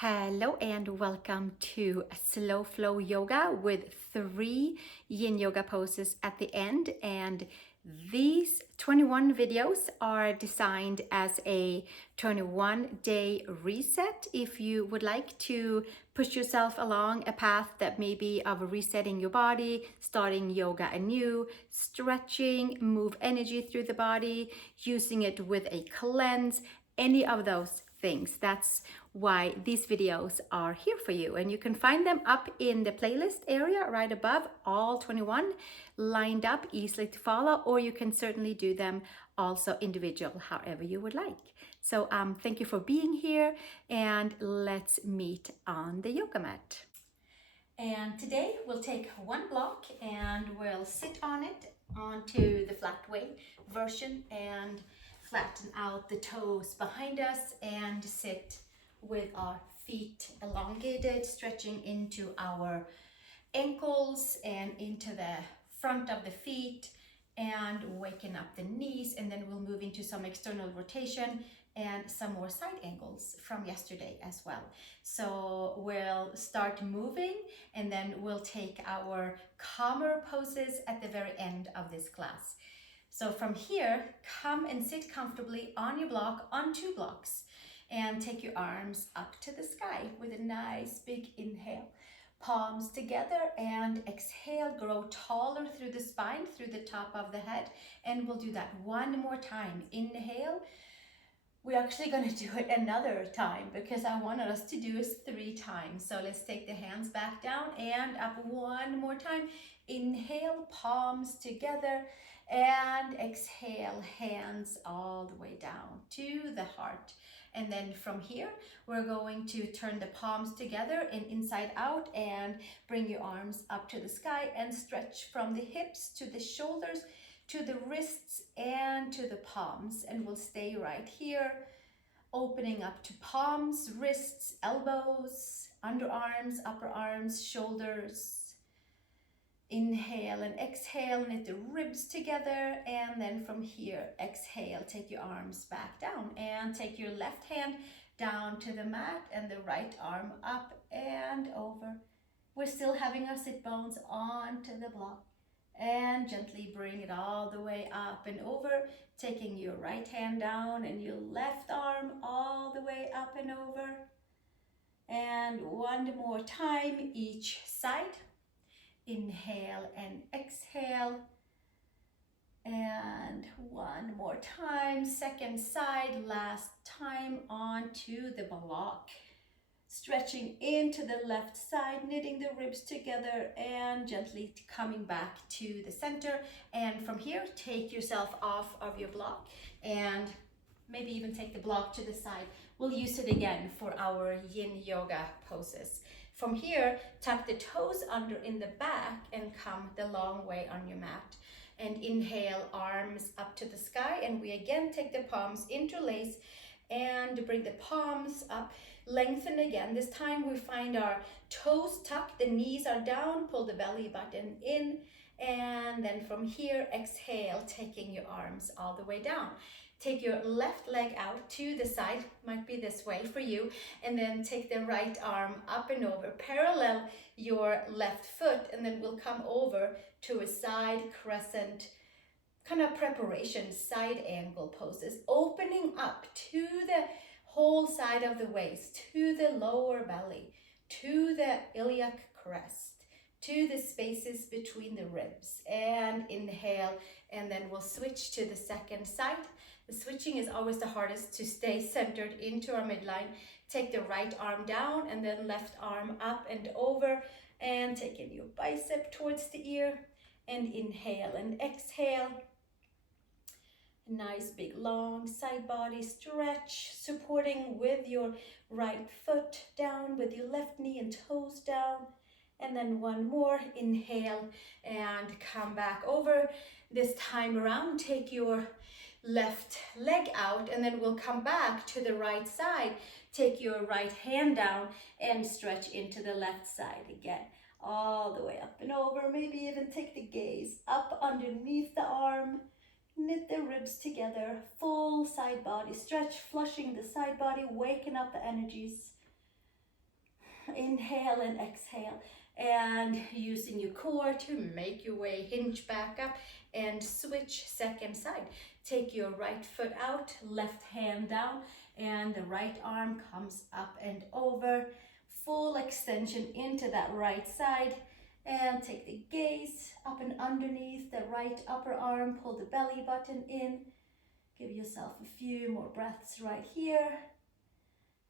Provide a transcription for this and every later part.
Hello and welcome to Slow Flow Yoga with 3 Yin Yoga poses at the end. And these 21 videos are designed as a 21-day reset. If you would like to push yourself along a path that may be of resetting your body, starting yoga anew, stretching, move energy through the body, using it with a cleanse, any of those things. That's why these videos are here for you, and you can find them up in the playlist area right above, all 21 lined up, easily to follow, or you can certainly do them also individual, however you would like. So thank you for being here, and let's meet on the yoga mat. And today we'll take one block and we'll sit on it onto the flat way version and flatten out the toes behind us and sit with our feet elongated, stretching into our ankles and into the front of the feet and waking up the knees. And then we'll move into some external rotation and some more side angles from yesterday as well. So we'll start moving and then we'll take our calmer poses at the very end of this class. So from here, come and sit comfortably on your block, on 2 blocks, and take your arms up to the sky with a nice big inhale. Palms together and exhale, grow taller through the spine, through the top of the head. And we'll do that one more time. Inhale. We're actually going to do it another time because I wanted us to do it 3 times. So let's take the hands back down and up one more time. Inhale, palms together, and exhale, hands all the way down to the heart. And then from here, we're going to turn the palms together and inside out and bring your arms up to the sky and stretch from the hips to the shoulders, to the wrists and to the palms. And we'll stay right here, opening up to palms, wrists, elbows, underarms, upper arms, shoulders. Inhale and exhale, knit the ribs together, and then from here, exhale, take your arms back down and take your left hand down to the mat and the right arm up and over. We're still having our sit bones onto the block, and gently bring it all the way up and over, taking your right hand down and your left arm all the way up and over. And one more time each side. Inhale and exhale. And one more time, second side, last time onto the block. Stretching into the left side, knitting the ribs together and gently coming back to the center. And from here, take yourself off of your block and maybe even take the block to the side. We'll use it again for our Yin Yoga poses. From here, tuck the toes under in the back and come the long way on your mat. And inhale, arms up to the sky. And we again take the palms, interlace, and bring the palms up. Lengthen again. This time we find our toes tucked, the knees are down, pull the belly button in. And then from here, exhale, taking your arms all the way down. Take your left leg out to the side, might be this way for you, and then take the right arm up and over, parallel your left foot, and then we'll come over to a side crescent, kind of preparation, side angle poses, opening up to the whole side of the waist, to the lower belly, to the iliac crest, to the spaces between the ribs, and inhale, and then we'll switch to the second side. The switching is always the hardest, to stay centered into our midline. Take the right arm down and then left arm up and over, and taking your bicep towards the ear, and inhale and exhale. Nice big long side body stretch, supporting with your right foot down, with your left knee and toes down. And then one more, inhale and come back over. This time around, take your left leg out and then we'll come back to the right side. Take your right hand down and stretch into the left side again, all the way up and over. Maybe even take the gaze up underneath the arm. Knit the ribs together, full side body stretch, flushing the side body, waking up the energies. Inhale and exhale. And using your core to make your way, hinge back up and switch second side. Take your right foot out, left hand down, and the right arm comes up and over. Full extension into that right side. And take the gaze up and underneath the right upper arm. Pull the belly button in. Give yourself a few more breaths right here.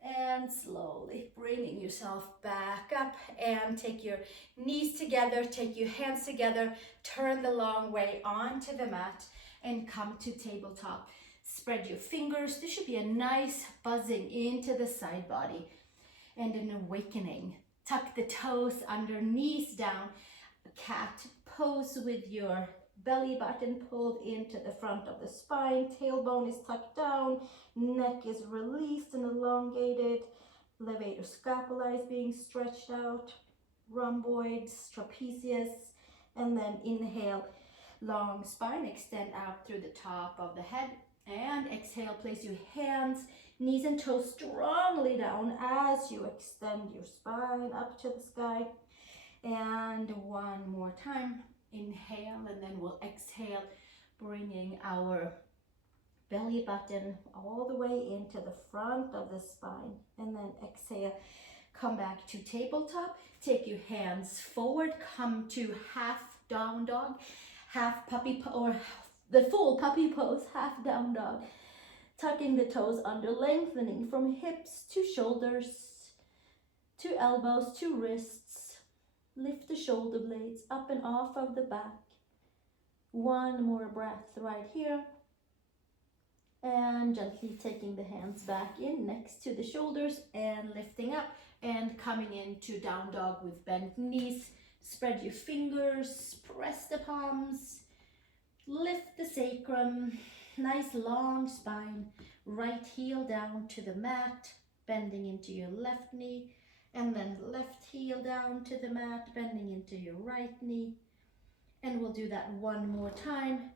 And slowly bringing yourself back up, and take your knees together, take your hands together, turn the long way onto the mat and come to tabletop. Spread your fingers. There should be a nice buzzing into the side body and an awakening. Tuck the toes under, knees down. Cat pose with your belly button pulled into the front of the spine, tailbone is tucked down, neck is released and elongated, levator scapula is being stretched out, rhomboids, trapezius, and then inhale, long spine, extend out through the top of the head, and exhale, place your hands, knees and toes strongly down as you extend your spine up to the sky. And one more time. Inhale, and then we'll exhale, bringing our belly button all the way into the front of the spine. And then exhale, come back to tabletop. Take your hands forward, come to half down dog, half puppy, or the full puppy pose, half down dog. Tucking the toes under, lengthening from hips to shoulders, to elbows, to wrists. Lift the shoulder blades up and off of the back. One more breath right here. And gently taking the hands back in next to the shoulders and lifting up and coming into down dog with bent knees. Spread your fingers, press the palms, lift the sacrum, nice long spine. Right heel down to the mat, bending into your left knee. And then left heel down to the mat, bending into your right knee. And we'll do that one more time.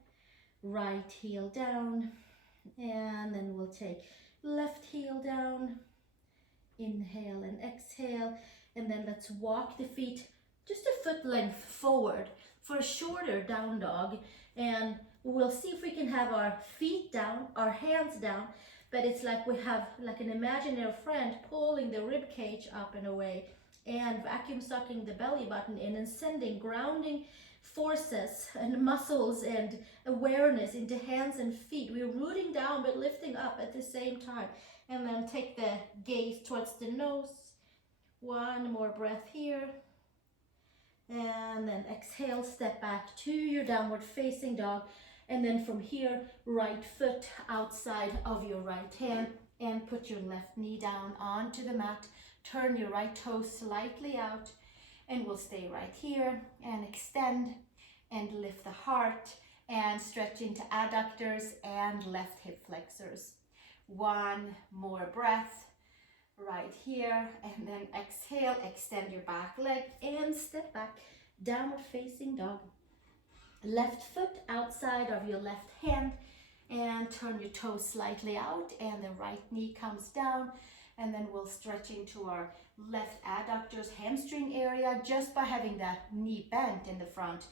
Right heel down. And then we'll take left heel down. Inhale and exhale. And then let's walk the feet just a foot length forward for a shorter down dog. And we'll see if we can have our feet down, our hands down, but it's like we have like an imaginary friend pulling the rib cage up and away and vacuum sucking the belly button in and sending grounding forces and muscles and awareness into hands and feet. We're rooting down but lifting up at the same time. And then take the gaze towards the nose. One more breath here. And then exhale, step back to your downward facing dog. And then from here, right foot outside of your right hand and put your left knee down onto the mat. Turn your right toe slightly out and we'll stay right here and extend and lift the heart and stretch into adductors and left hip flexors. One more breath right here, and then exhale, extend your back leg and step back, downward facing dog. Left foot outside of your left hand and turn your toes slightly out and the right knee comes down, and then we'll stretch into our left adductors, hamstring area, just by having that knee bent in the front,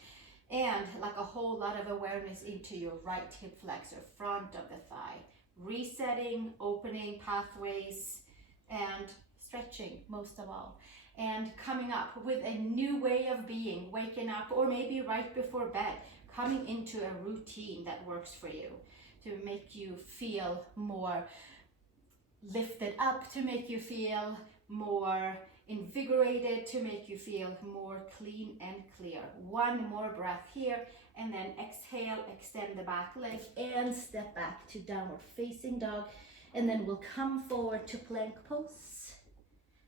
and like a whole lot of awareness into your right hip flexor, front of the thigh. Resetting, opening pathways, and stretching most of all. And coming up with a new way of being, waking up, or maybe right before bed, coming into a routine that works for you to make you feel more lifted up, to make you feel more invigorated, to make you feel more clean and clear. One more breath here, and then exhale, extend the back leg and step back to downward facing dog. And then we'll come forward to plank pose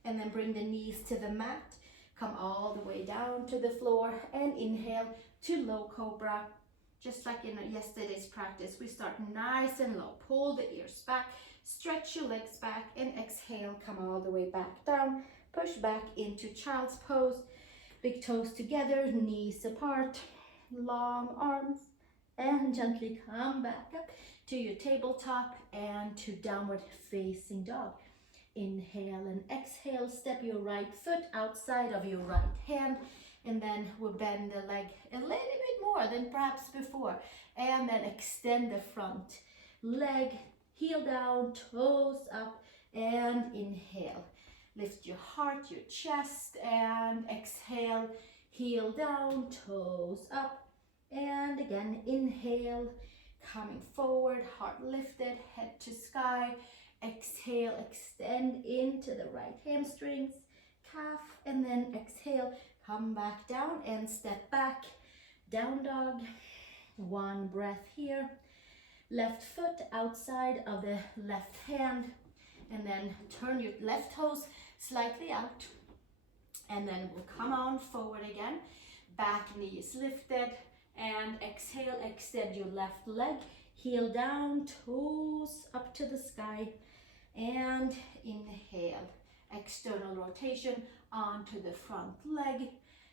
and then bring the knees to the mat. Come all the way down to the floor and inhale to low cobra. Just like in yesterday's practice, we start nice and low. Pull the ears back, stretch your legs back, and exhale, come all the way back down. Push back into child's pose. Big toes together, knees apart, long arms, and gently come back up to your tabletop and to downward facing dog. Inhale and exhale, step your right foot outside of your right hand, and then we'll bend the leg a little bit more than perhaps before, and then extend the front leg, heel down, toes up, and inhale. Lift your heart, your chest, and exhale, heel down, toes up, and again, inhale, coming forward, heart lifted, head to sky. Exhale, extend into the right hamstrings, calf, and then exhale, come back down and step back, down dog. One breath here. Left foot outside of the left hand, and then turn your left toes slightly out, and then we'll come on forward again. Back knee is lifted, and exhale, extend your left leg, heel down, toes up to the sky, and inhale, external rotation onto the front leg,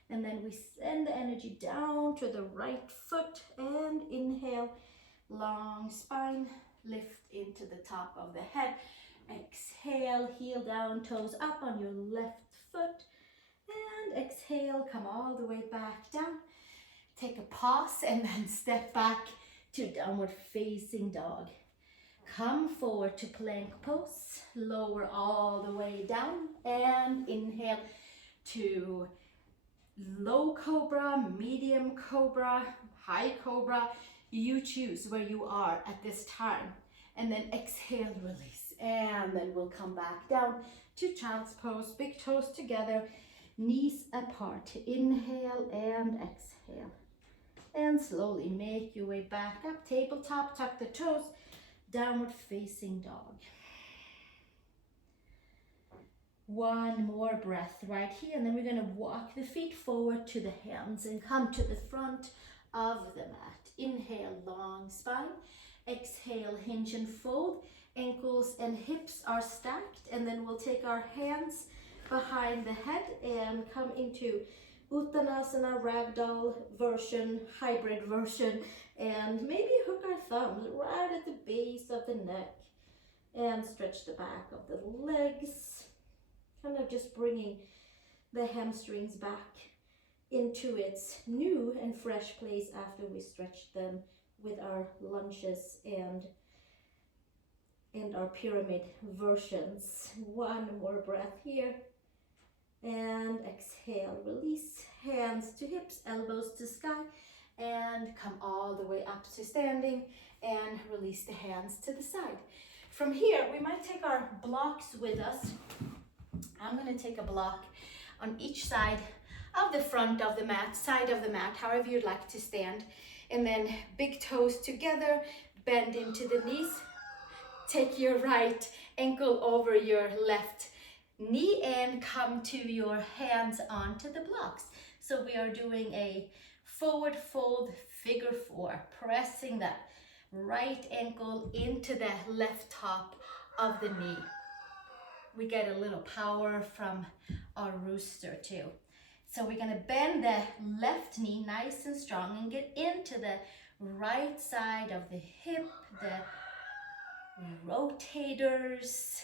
and then we send the energy down to the right foot, and inhale, long spine, lift into the top of the head. Exhale, heel down, toes up on your left foot, and exhale, come all the way back down. Take a pause and then step back to downward facing dog. Come forward to plank pose, lower all the way down, and inhale to low cobra, medium cobra, high cobra. You choose where you are at this time, and then exhale, release, and then we'll come back down to child's pose, big toes together, knees apart. Inhale and exhale, and slowly make your way back up, tabletop, tuck the toes, downward facing dog. One more breath right here, and then we're going to walk the feet forward to the hands and come to the front of the mat. Inhale, long spine. Exhale, hinge and fold. Ankles and hips are stacked, and then we'll take our hands behind the head and come into Uttanasana, ragdoll version, hybrid version, and maybe hook our thumbs right at the base of the neck and stretch the back of the legs, kind of just bringing the hamstrings back into its new and fresh place after we stretched them with our lunges and our pyramid versions. One more breath here. And exhale, release, hands to hips, elbows to sky, and come all the way up to standing, and release the hands to the side. From here, we might take our blocks with us. I'm going to take a block on each side of the front of the mat, side of the mat, however you'd like to stand. And then big toes together, bend into the knees. Take your right ankle over your left knee and come to your hands onto the blocks. So we are doing a forward fold figure four, pressing that right ankle into the left top of the knee. We get a little power from our rooster too. So we're going to bend the left knee nice and strong and get into the right side of the hip, the rotators,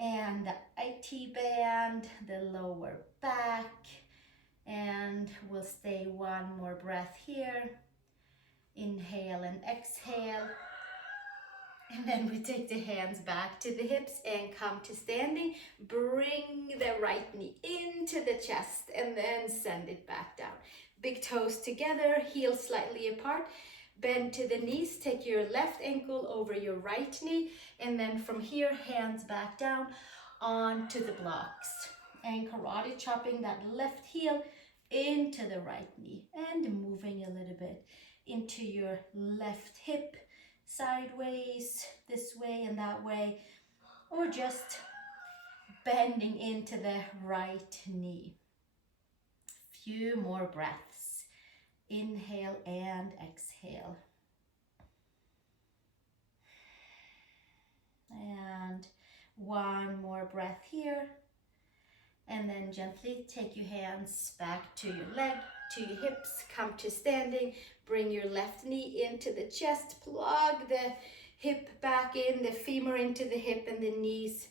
and the IT band, the lower back, and we'll stay one more breath here. Inhale and exhale, and then we take the hands back to the hips and come to standing. Bring the right knee into the chest and then send it back down. Big toes together, heels slightly apart. Bend to the knees, take your left ankle over your right knee, and then from here, hands back down onto the blocks. And karate chopping that left heel into the right knee and moving a little bit into your left hip, sideways, this way and that way, or just bending into the right knee. Few more breaths. Inhale and exhale. And one more breath here. And then gently take your hands back to your leg, to your hips, come to standing. Bring your left knee into the chest, plug the hip back in, the femur into the hip, and the knees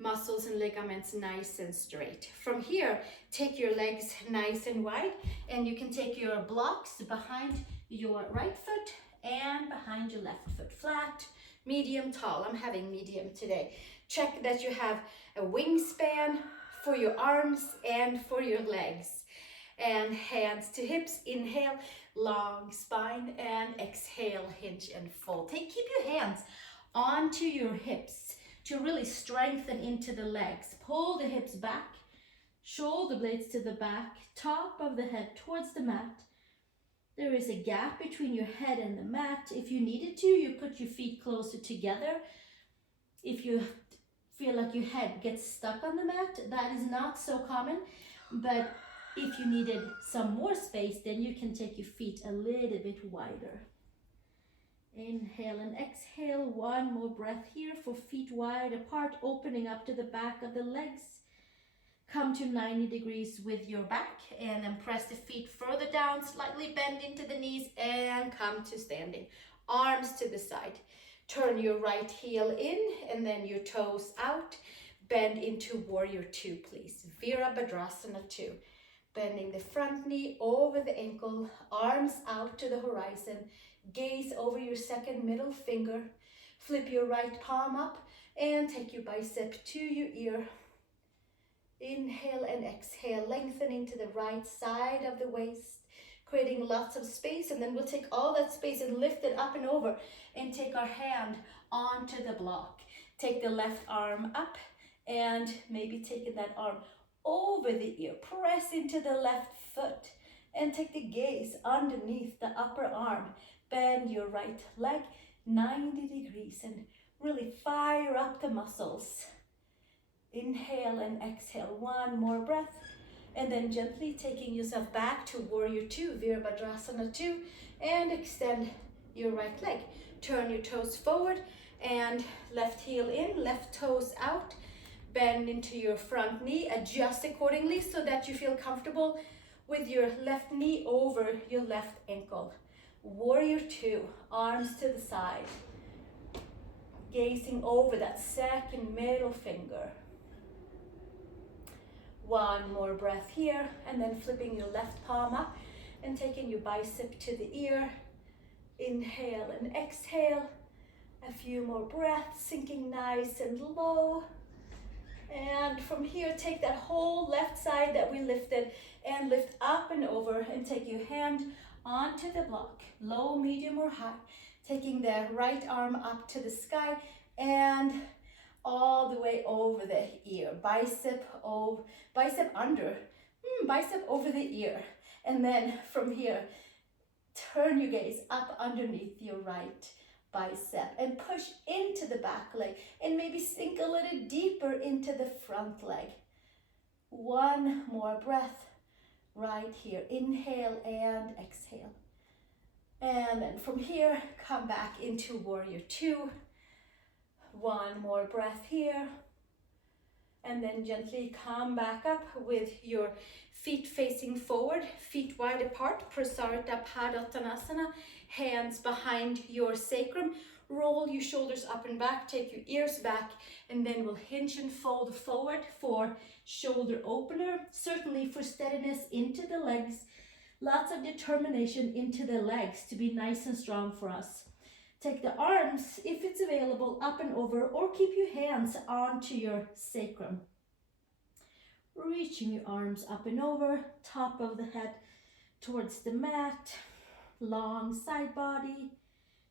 muscles and ligaments nice and straight. From here, take your legs nice and wide, and you can take your blocks behind your right foot and behind your left foot. Flat, medium, tall. I'm having medium today. Check that you have a wingspan for your arms and for your legs. And hands to hips, inhale, long spine, and exhale, hinge and fold. Keep your hands onto your hips to really strengthen into the legs. Pull the hips back, shoulder blades to the back, top of the head towards the mat. There is a gap between your head and the mat. If you needed to, you put your feet closer together. If you feel like your head gets stuck on the mat, that is not so common, but if you needed some more space, then you can take your feet a little bit wider. Inhale and exhale, one more breath here for feet wide apart, opening up to the back of the legs. Come to 90 degrees with your back and then press the feet further down, slightly bend into the knees and come to standing. Arms to the side. Turn your right heel in and then your toes out. Bend into warrior two, please. Virabhadrasana 2. Bending the front knee over the ankle, arms out to the horizon. Gaze over your second middle finger. Flip your right palm up and take your bicep to your ear. Inhale and exhale, lengthening to the right side of the waist, creating lots of space, and then we'll take all that space and lift it up and over and take our hand onto the block. Take the left arm up and maybe taking that arm over the ear. Press into the left foot and take the gaze underneath the upper arm. Bend your right leg 90 degrees and really fire up the muscles. Inhale and exhale, one more breath, and then gently taking yourself back to warrior two, Virabhadrasana 2, and extend your right leg. Turn your toes forward and left heel in, left toes out. Bend into your front knee, adjust accordingly so that you feel comfortable with your left knee over your left ankle. Warrior two, arms to the side. Gazing over that second middle finger. One more breath here, and then flipping your left palm up and taking your bicep to the ear. Inhale and exhale. A few more breaths, sinking nice and low. And from here, take that whole left side that we lifted and lift up and over and take your hand onto the block, low, medium, or high. Taking the right arm up to the sky and all the way over the ear. Bicep under, bicep over the ear. And then from here, turn your gaze up underneath your right bicep and push into the back leg and maybe sink a little deeper into the front leg. One more breath right here. Inhale and exhale. And then from here, come back into warrior two. One more breath here. And then gently come back up with your feet facing forward, feet wide apart, Prasarita Padottanasana, hands behind your sacrum. Roll your shoulders up and back, take your ears back, and then we'll hinge and fold forward for shoulder opener. Certainly for steadiness into the legs, lots of determination into the legs to be nice and strong for us. Take the arms, if it's available, up and over, or keep your hands onto your sacrum. Reaching your arms up and over, top of the head towards the mat, long side body,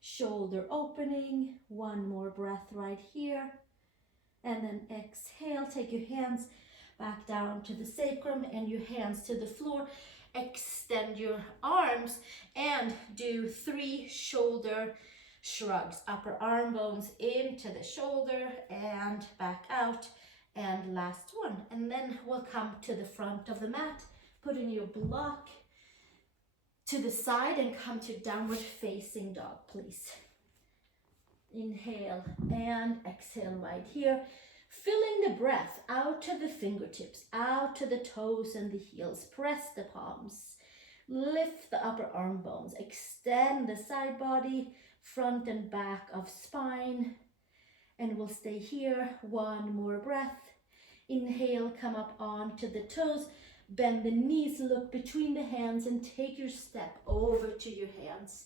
shoulder opening. One more breath right here. And then exhale, take your hands back down to the sacrum and your hands to the floor. Extend your arms and do 3 shoulder shrugs. Upper arm bones into the shoulder and back out. And last one. And then we'll come to the front of the mat, putting your block to the side and come to downward facing dog, please. Inhale and exhale right here. Filling the breath out to the fingertips, out to the toes and the heels. Press the palms. Lift the upper arm bones. Extend the side body, front and back of spine. And we'll stay here, one more breath. Inhale, come up onto the toes, bend the knees, look between the hands and take your step over to your hands.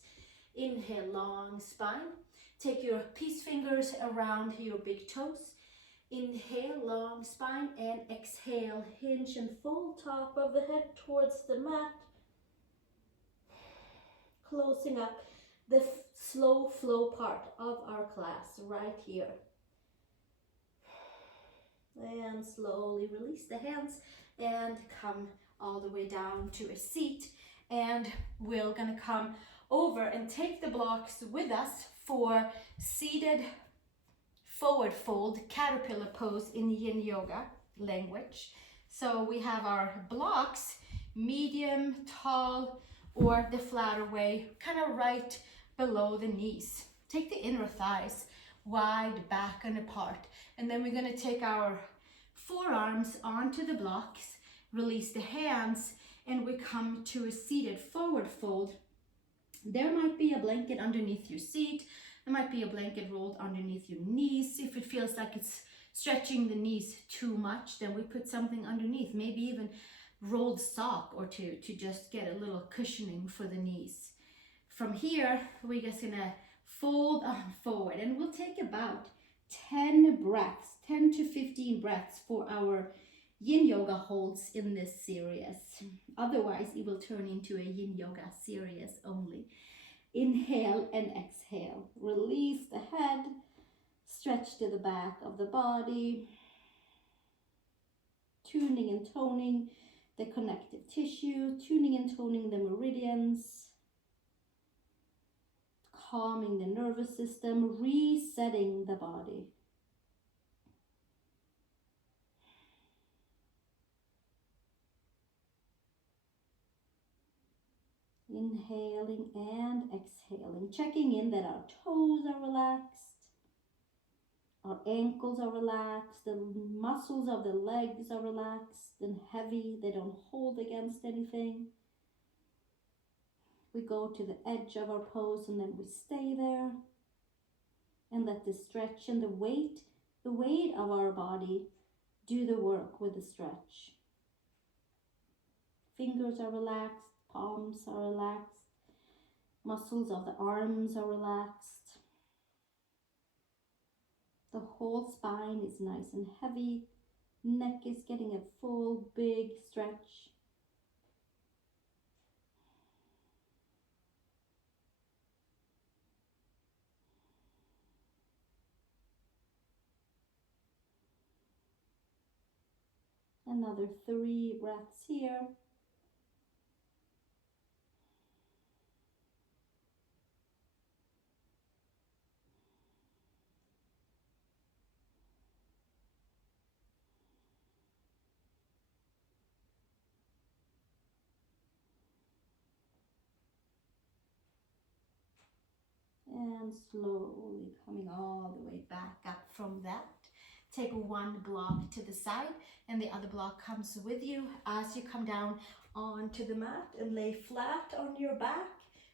Inhale, long spine. Take your peace fingers around your big toes. Inhale, long spine, and exhale, hinge and fold top of the head towards the mat. Closing up the slow flow part of our class right here. And slowly release the hands and come all the way down to a seat. And we're gonna come over and take the blocks with us for seated forward fold caterpillar pose in Yin Yoga language. So we have our blocks, medium, tall, or the flatter way, kind of right below the knees. Take the inner thighs wide back and apart. And then we're going to take our forearms onto the blocks, release the hands, and we come to a seated forward fold. There might be a blanket underneath your seat. There might be a blanket rolled underneath your knees. If it feels like it's stretching the knees too much, then we put something underneath, maybe even rolled sock or two to just get a little cushioning for the knees. From here, we're just gonna fold on forward, and we'll take about 10 breaths, 10 to 15 breaths for our Yin Yoga holds in this series. Otherwise, it will turn into a Yin Yoga series only. Inhale and exhale. Release the head. Stretch to the back of the body. Tuning and toning the connective tissue. Tuning and toning the meridians. Calming the nervous system. Resetting the body. Inhaling and exhaling. Checking in that our toes are relaxed. Our ankles are relaxed. The muscles of the legs are relaxed and heavy. They don't hold against anything. We go to the edge of our pose and then we stay there. And let the stretch and the weight of our body do the work with the stretch. Fingers are relaxed. Palms are relaxed. Muscles of the arms are relaxed. The whole spine is nice and heavy. Neck is getting a full, big stretch. Another 3 breaths here. And slowly coming all the way back up from that. Take one block to the side and the other block comes with you as you come down onto the mat and lay flat on your back.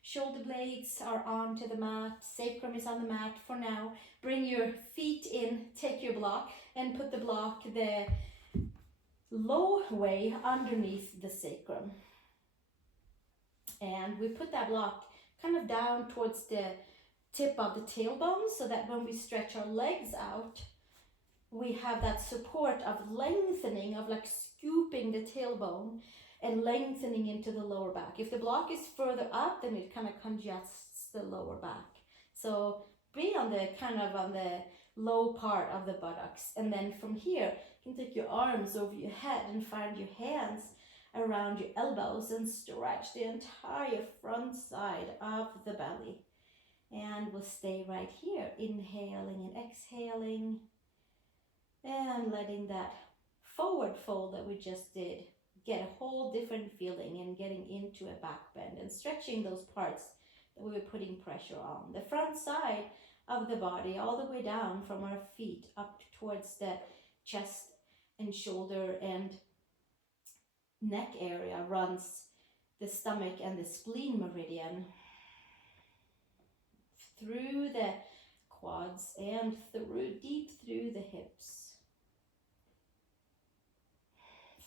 Shoulder blades are onto the mat. Sacrum is on the mat for now. Bring your feet in, take your block and put the block the low way underneath the sacrum. And we put that block kind of down towards the tip of the tailbone so that when we stretch our legs out, we have that support of lengthening, of like scooping the tailbone and lengthening into the lower back. If the block is further up, then it kind of congests the lower back. So be on the kind of on the low part of the buttocks. And then from here, you can take your arms over your head and find your hands around your elbows and stretch the entire front side of the belly. And we'll stay right here, inhaling and exhaling. And letting that forward fold that we just did get a whole different feeling and getting into a back bend and stretching those parts that we were putting pressure on. The front side of the body all the way down from our feet up towards the chest and shoulder and neck area runs the stomach and the spleen meridian through the quads and deep through the hips,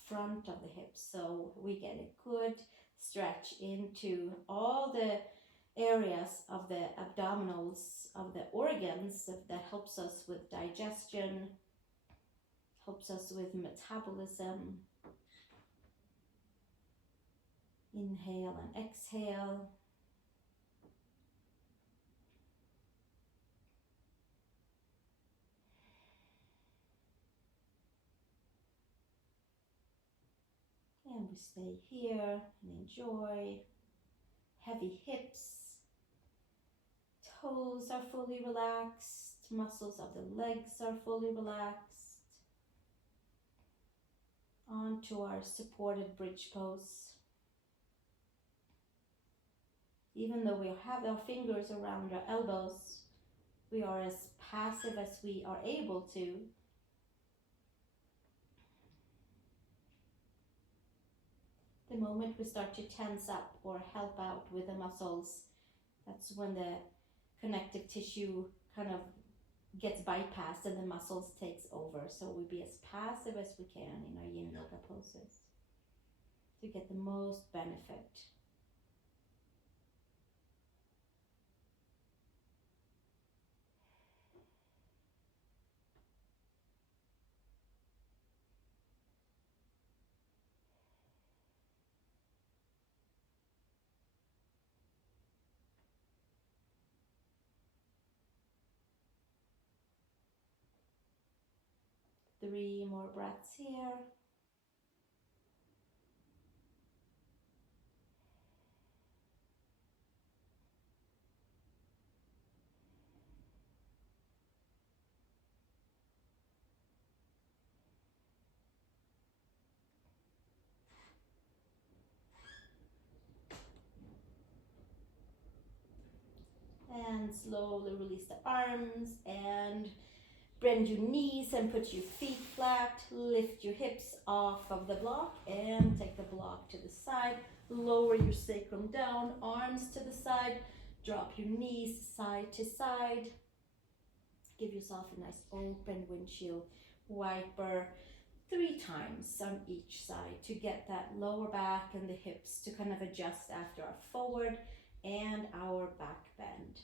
front of the hips, so we get a good stretch into all the areas of the abdominals, of the organs that helps us with digestion, helps us with metabolism. Inhale and exhale. And we stay here and enjoy. Heavy hips, toes are fully relaxed, muscles of the legs are fully relaxed. Onto our supported bridge pose. Even though we have our fingers around our elbows, we are as passive as we are able to. The moment we start to tense up or help out with the muscles, that's when the connective tissue kind of gets bypassed and the muscles takes over. So we be as passive as we can in our Yin Yoga poses to get the most benefit. Three more breaths here. And slowly release the arms and bend your knees and put your feet flat. Lift your hips off of the block and take the block to the side. Lower your sacrum down, arms to the side. Drop your knees side to side. Give yourself a nice open windshield wiper 3 times on each side to get that lower back and the hips to kind of adjust after our forward and our back bend.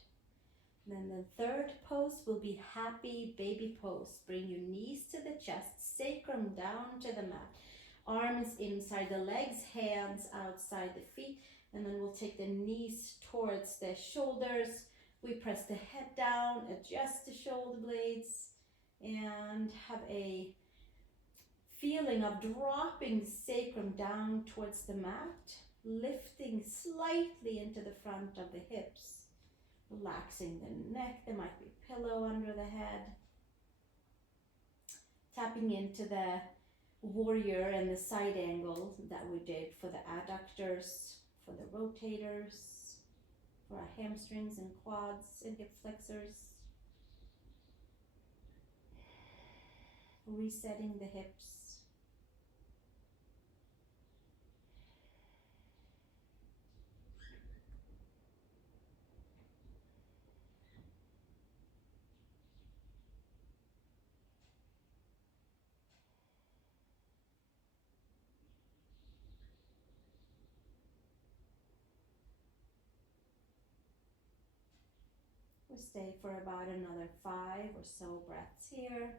Then the third pose will be happy baby pose. Bring your knees to the chest, sacrum down to the mat. Arms inside the legs, hands outside the feet. And then we'll take the knees towards the shoulders. We press the head down, adjust the shoulder blades, and have a feeling of dropping sacrum down towards the mat, lifting slightly into the front of the hips. Relaxing the neck, there might be a pillow under the head. Tapping into the warrior and the side angle that we did for the adductors, for the rotators, for our hamstrings and quads and hip flexors. Resetting the hips. We'll stay for about another 5 or so breaths here.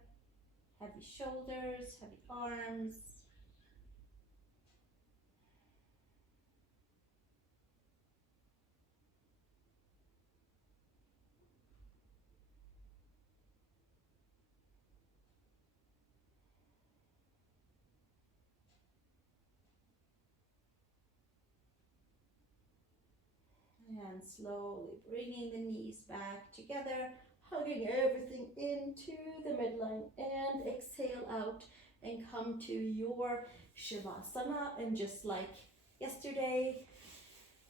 Heavy shoulders, heavy arms. And slowly bringing the knees back together, hugging everything into the midline, and exhale out and come to your shavasana. And just like yesterday,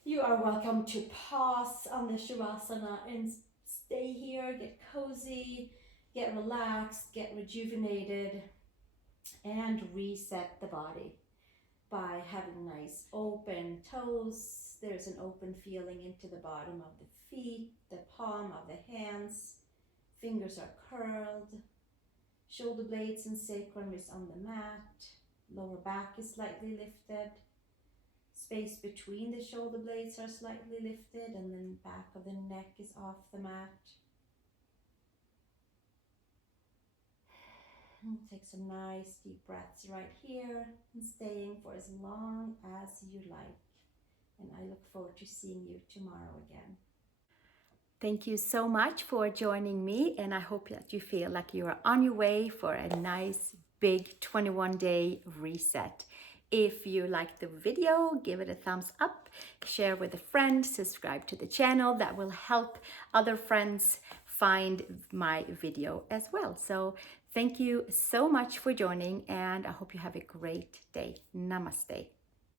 you are welcome to pause on the shavasana and stay here, get cozy, get relaxed, get rejuvenated, and reset the body by having nice open toes. There's an open feeling into the bottom of the feet, the palm of the hands. Fingers are curled. Shoulder blades and sacrum is on the mat. Lower back is slightly lifted. Space between the shoulder blades are slightly lifted, and then back of the neck is off the mat. And take some nice deep breaths right here and staying for as long as you like. And I look forward to seeing you tomorrow again. Thank you so much for joining me, and I hope that you feel like you are on your way for a nice big 21-day reset. If you liked the video, give it a thumbs up, share with a friend, subscribe to the channel. That will help other friends find my video as well. So thank you so much for joining, and I hope you have a great day. Namaste.